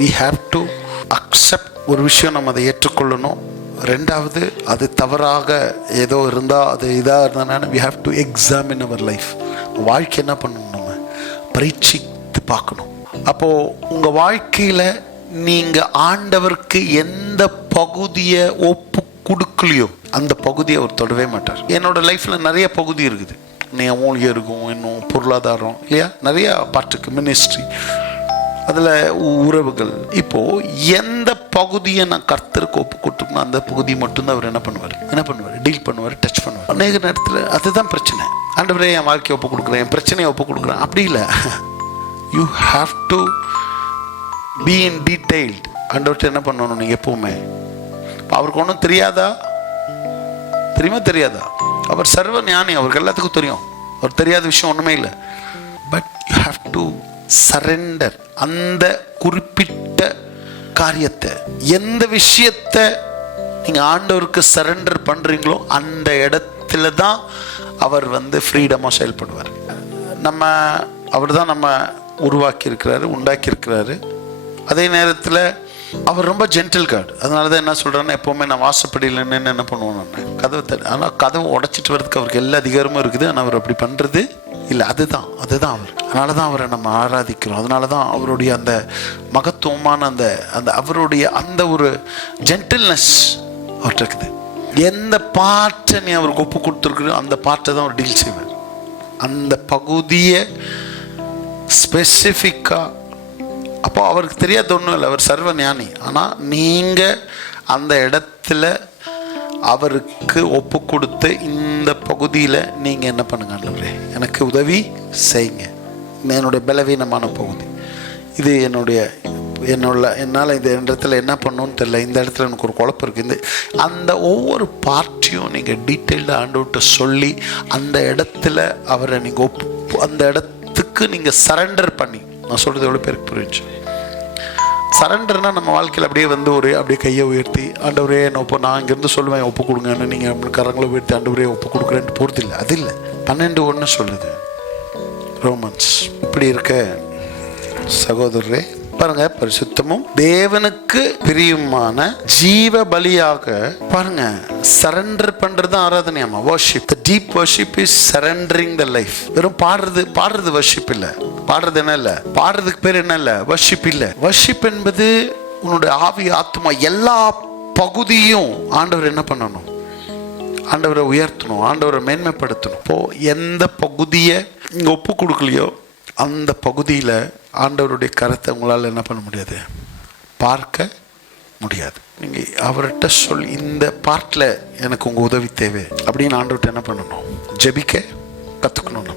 we have to accept ஒரு விஷயம், நம்ம அதை ஏற்றுக்கொள்ளணும். ரெண்டாவது, அது தவறாக ஏதோ இருந்தால், அது இதாக இருந்ததுன்னா we have to examine our life. வாழ்க்கை என்ன பண்ணணும், நம்ம பரீட்சித்து பார்க்கணும். அப்போது உங்கள் வாழ்க்கையில் நீங்கள் ஆண்டவருக்கு எந்த பகுதியை ஒப்பு கொடுக்கலையோ அந்த பகுதியை அவர் தொடவே மாட்டார். என்னோட லைஃப்பில் நிறைய பகுதி இருக்குது. என் ஊழியம் இருக்கும், இன்னும் பொருளாதாரம் இல்லையா, நிறையா பாட்டுக்கு மினிஸ்ட்ரி, அதில் உறவுகள். இப்போது எந்த பகுதியை நான் கர்த்தருக்கு ஒப்பு கொடுத்துக்கணும் அந்த பகுதியை மட்டும்தான் அவர் என்ன பண்ணுவார், டீல் பண்ணுவார், டச் பண்ணுவார். அநேக நேரத்தில் அதுதான் பிரச்சனை. ஆண்டவரே என் வாழ்க்கையை ஒப்பு கொடுக்குறேன், என் பிரச்சனையை ஒப்பு கொடுக்குறேன், அப்படி இல்லை. You have to be in detailed. ஆண்டவர்கிட்ட என்ன பண்ணணும் நீங்கள் எப்பவுமே. அவருக்கு ஒன்றும் தெரியாதா? தெரியாதா? அவர் சர்வ ஞானி, அவருக்கு எல்லாத்துக்கும் தெரியும். அவர் தெரியாத விஷயம் ஒன்றுமே இல்லை. But you have to surrender. அந்த குறிப்பிட்ட காரியத்தை, எந்த விஷயத்தை நீங்கள் ஆண்டவருக்கு சரெண்டர் பண்ணுறீங்களோ அந்த இடத்துல தான் அவர் ஃப்ரீடமாக செயல்படுவார். அவர் தான் நம்ம உருவாக்கியிருக்கிறாரு, உண்டாக்கியிருக்கிறாரு. அதே நேரத்தில் அவர் ரொம்ப ஜென்டில் காட். அதனால தான் என்ன சொல்கிறேன்னா, எப்போவுமே நான் வாசப்படியில் நின்று என்ன பண்ணுவோம், நான் கதவை ஆனால் கதவை உடச்சிட்டு வர்றதுக்கு அவருக்கு எல்லா அதிகாரமும் இருக்குது. ஆனால் அவர் அப்படி பண்ணுறது இல்லை. அதுதான் அவர். அதனால தான் அவரை நம்ம ஆராதிக்கிறோம். அதனால தான் அவருடைய அந்த மகத்துவமான அந்த அவருடைய அந்த ஒரு ஜென்டில்னஸ் அவர்கிட்ட இருக்குது. எந்த பாட்டை நீ அவருக்கு ஒப்பு கொடுத்துருக்குறோ அந்த பாட்டை தான் அவர் டீல் செய்வார். அந்த பகுதியை ஸ்பெசிஃபிக்காக. அப்போ அவருக்கு தெரியாத ஒன்றும் இல்லை, அவர் சர்வ ஞானி. ஆனால் நீங்கள் அந்த இடத்துல அவருக்கு ஒப்பு கொடுத்து இந்த பகுதியில் நீங்கள் என்ன பண்ணுங்க, ஆண்டவரே எனக்கு உதவி செய்யுங்க, என்னுடைய பலவீனமான பகுதி இது, என்னால் இந்த இடத்துல என்ன பண்ணணும்னு தெரியல, இந்த இடத்துல எனக்கு ஒரு குழப்பம் இருக்குது. அந்த ஒவ்வொரு பார்ட்டியும் நீங்கள் டீட்டெயில்டாக ஆண்டவர்கிட்ட சொல்லி அந்த இடத்துல அவரை நீங்கள் அந்த இடத்துக்கு நீங்கள் சரண்டர் பண்ணி. நான் சொல்கிறது எவ்வளோ பேருக்கு புரிஞ்சு? சரண்டர்னால் நம்ம வாழ்க்கையில் அப்படியே கையை உயர்த்தி ஆண்டவரே நான் இங்கேருந்து சொல்லுவேன் ஒப்பு கொடுங்கன்னு, நீங்கள் கரங்களை உயர்த்தி ஆண்டவரே ஒப்பு கொடுக்குறேன்னு போகிறது இல்லை. அது இல்லை. 12:1 சொல்லுது ரோமன்ஸ். இப்படி இருக்க சகோதரரே பாருங்க, பரிசுத்தமும் தேவனுக்கு பிரியுமான ஜீவ பலியாக பாருங்க, சரண்டர் பண்றது ஆராதனையாமா. Worship, the deep worship is surrendering the life. வெறும் பாடுறது வர்ஷிப் இல்ல. பாடுறது என்ன இல்ல, பாடுறதுக்கு பேர் என்ன இல்ல, வர்ஷிப் இல்ல. வர்ஷிப் என்பது உன்னுடைய ஆவி ஆத்மா எல்லா பகுதியும் ஆண்டவர் என்ன பண்ணணும், ஆண்டவரை உயர்த்தணும், ஆண்டவரை மேன்மைப்படுத்தணும். இப்போ எந்த பகுதியை இங்க ஒப்பு கொடுக்கலையோ அந்த பகுதியில் ஆண்டவருடைய கருத்தை உங்களால் என்ன பண்ண முடியாது, பார்க்க முடியாது. நீங்கள் அவர்கிட்ட சொல்லி இந்த பார்ட்டில் எனக்கு உங்கள் உதவி தேவை அப்படின்னு ஆண்டவர்கிட்ட என்ன பண்ணணும், ஜெபிக்க கற்றுக்கணும்.